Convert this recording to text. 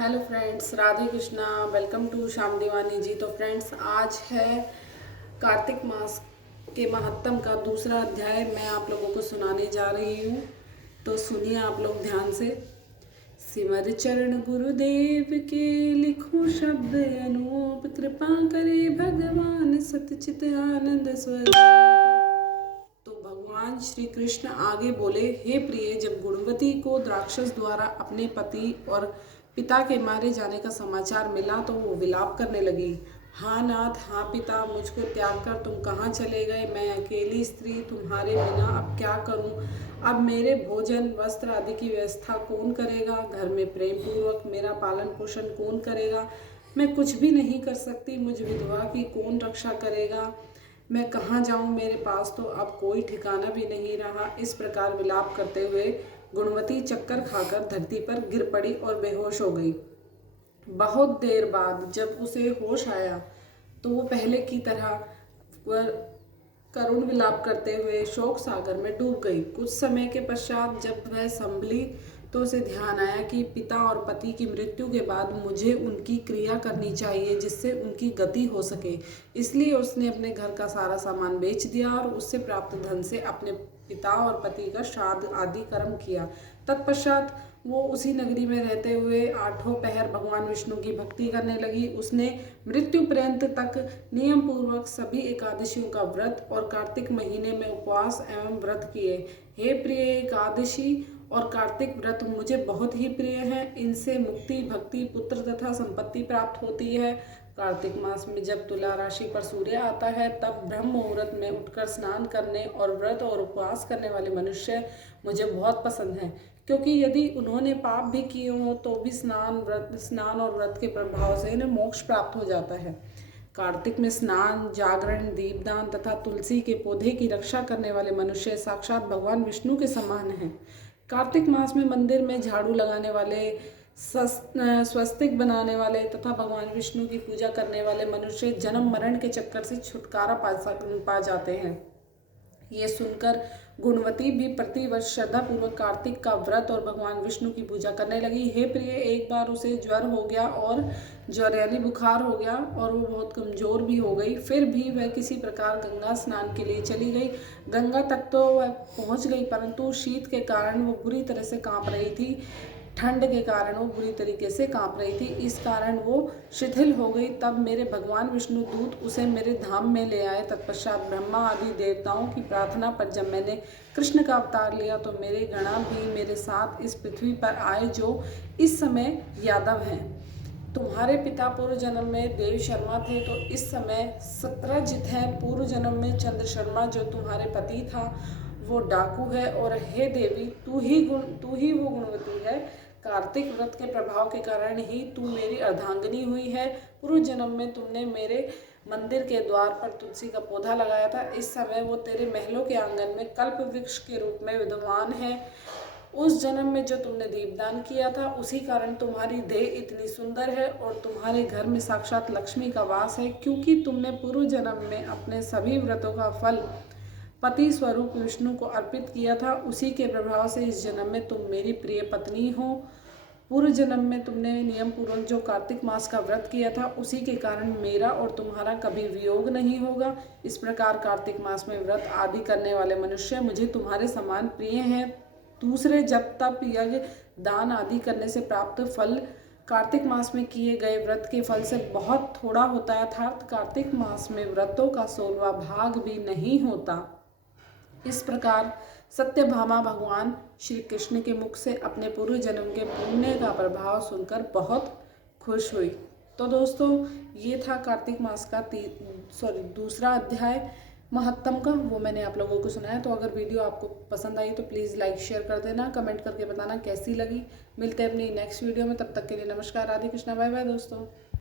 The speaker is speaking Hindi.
Hello friends, Radhe Krishna. Welcome to Shyam Diwani ji. तो फ्रेंड्स, आज है कार्तिक मास के महत्तम का दूसरा अध्याय मैं आप लोगों को सुनाने जा रही हूँ। तो सुनिए आप लोग ध्यान से। सिमर चरण गुरुदेव के लिखो शब्द अनूप, कृपा करे भगवान सतचित आनंद स्वरूप। तो भगवान श्री कृष्ण आगे बोले, हे प्रिय, जब गुणवती को राक्षस द्वारा अपने पति और पिता के मारे जाने का समाचार मिला तो वो विलाप करने लगी। हाँ नाथ, हाँ पिता, मुझको त्याग कर तुम कहाँ चले गए? मैं अकेली स्त्री तुम्हारे बिना अब क्या करूँ? अब मेरे भोजन वस्त्र आदि की व्यवस्था कौन करेगा? घर में प्रेम पूर्वक मेरा पालन पोषण कौन करेगा? मैं कुछ भी नहीं कर सकती, मुझ विधवा की कौन रक्षा करेगा? मैं कहाँ जाऊँ? मेरे पास तो अब कोई ठिकाना भी नहीं रहा। इस प्रकार विलाप करते हुए गुणवती चक्कर खाकर धरती पर गिर पड़ी और बेहोश हो गई। बहुत देर बाद जब उसे होश आया तो वो पहले की तरह वह करुण विलाप करते हुए शोक सागर में डूब गई। कुछ समय के पश्चात जब वह संभली तो उसे ध्यान आया कि पिता और पति की मृत्यु के बाद मुझे उनकी क्रिया करनी चाहिए जिससे उनकी गति हो सके। इसलिए उसने अपने घर का सारा सामान बेच दिया और उससे प्राप्त धन से अपने पिता और पति का श्राद्ध आदि कर्म किया। तत्पश्चात वो उसी नगरी में रहते हुए आठों पहर भगवान विष्णु की भक्ति करने लगी। उसने मृत्यु पर्यंत तक नियम पूर्वक सभी एकादशियों का व्रत और कार्तिक महीने में उपवास एवं व्रत किए। हे प्रिय, एकादशी और कार्तिक व्रत मुझे बहुत ही प्रिय हैं। इनसे मुक्ति, भक्ति, पुत्र तथा संपत्ति प्राप्त होती है। कार्तिक मास में जब तुला राशि पर सूर्य आता है तब ब्रह्म मुहूर्त में उठकर स्नान करने और व्रत और उपवास करने वाले मनुष्य मुझे बहुत पसंद हैं, क्योंकि यदि उन्होंने पाप भी किए हों तो भी स्नान और व्रत के प्रभाव से इन्हें मोक्ष प्राप्त हो जाता है। कार्तिक में स्नान, जागरण, दीपदान तथा तुलसी के पौधे की रक्षा करने वाले मनुष्य साक्षात भगवान विष्णु के समान हैं। कार्तिक मास में मंदिर में झाड़ू लगाने वाले, स्वस्तिक बनाने वाले तथा भगवान विष्णु की पूजा करने वाले मनुष्य जन्म मरण के चक्कर से छुटकारा पा जाते हैं। ये सुनकर गुणवती भी प्रतिवर्ष श्रद्धापूर्वक कार्तिक का व्रत और भगवान विष्णु की पूजा करने लगी। हे प्रिय, एक बार उसे ज्वर हो गया और ज्वर यानी बुखार हो गया और वो बहुत कमजोर भी हो गई। फिर भी वह किसी प्रकार गंगा स्नान के लिए चली गई। गंगा तक तो वह पहुंच गई, परंतु शीत के कारण वो बुरी तरह से कांप रही थी। ठंड के कारण वो बुरी तरीके से कांप रही थी, इस कारण वो शिथिल हो गई। तब मेरे भगवान विष्णु दूत उसे मेरे धाम में ले आए। तत्पश्चात ब्रह्मा आदि देवताओं की प्रार्थना पर जब मैंने कृष्ण का अवतार लिया तो मेरे गणा भी मेरे साथ इस पृथ्वी पर आए, जो इस समय यादव हैं। तुम्हारे पिता पूर्व जन्म में देव शर्मा थे तो इस समय सत्रजित हैं। पूर्व जन्म में चंद्र शर्मा जो तुम्हारे पति था वो डाकू है। और हे देवी, तू ही वो गुणवती है। कार्तिक व्रत के प्रभाव के कारण ही तू मेरी अर्धांगिनी हुई है। पूर्व जन्म में तुमने मेरे मंदिर के द्वार पर तुलसी का पौधा लगाया था। इस समय वो तेरे महलों के आंगन में कल्प वृक्ष के रूप में विद्यमान है। उस जन्म में जो तुमने दीपदान किया था उसी कारण तुम्हारी देह इतनी सुंदर है और तुम्हारे घर में साक्षात लक्ष्मी का वास है, क्योंकि तुमने पूर्व जन्म में अपने सभी व्रतों का फल पति स्वरूप विष्णु को अर्पित किया था। उसी के प्रभाव से इस जन्म में तुम मेरी प्रिय पत्नी हो। पूर्व जन्म में तुमने नियम पूर्वक जो कार्तिक मास का व्रत किया था उसी के कारण मेरा और तुम्हारा कभी वियोग नहीं होगा। इस प्रकार कार्तिक मास में व्रत आदि करने वाले मनुष्य मुझे तुम्हारे समान प्रिय हैं। दूसरे जब तप, यज्ञ, दान आदि करने से प्राप्त फल कार्तिक मास में किए गए व्रत के फल से बहुत थोड़ा होता है, अर्थात कार्तिक मास में व्रतों का 16वां भाग भी नहीं होता। इस प्रकार सत्यभामा भगवान श्री कृष्ण के मुख से अपने पूर्व जन्म के पुण्य का प्रभाव सुनकर बहुत खुश हुई। तो दोस्तों, ये था कार्तिक मास का दूसरा अध्याय महत्तम का, वो मैंने आप लोगों को सुनाया। तो अगर वीडियो आपको पसंद आई तो प्लीज़ लाइक शेयर कर देना, कमेंट करके बताना कैसी लगी। मिलते हैं अपनी नेक्स्ट वीडियो में, तब तक के लिए नमस्कार, राधे कृष्णा, बाय बाय दोस्तों।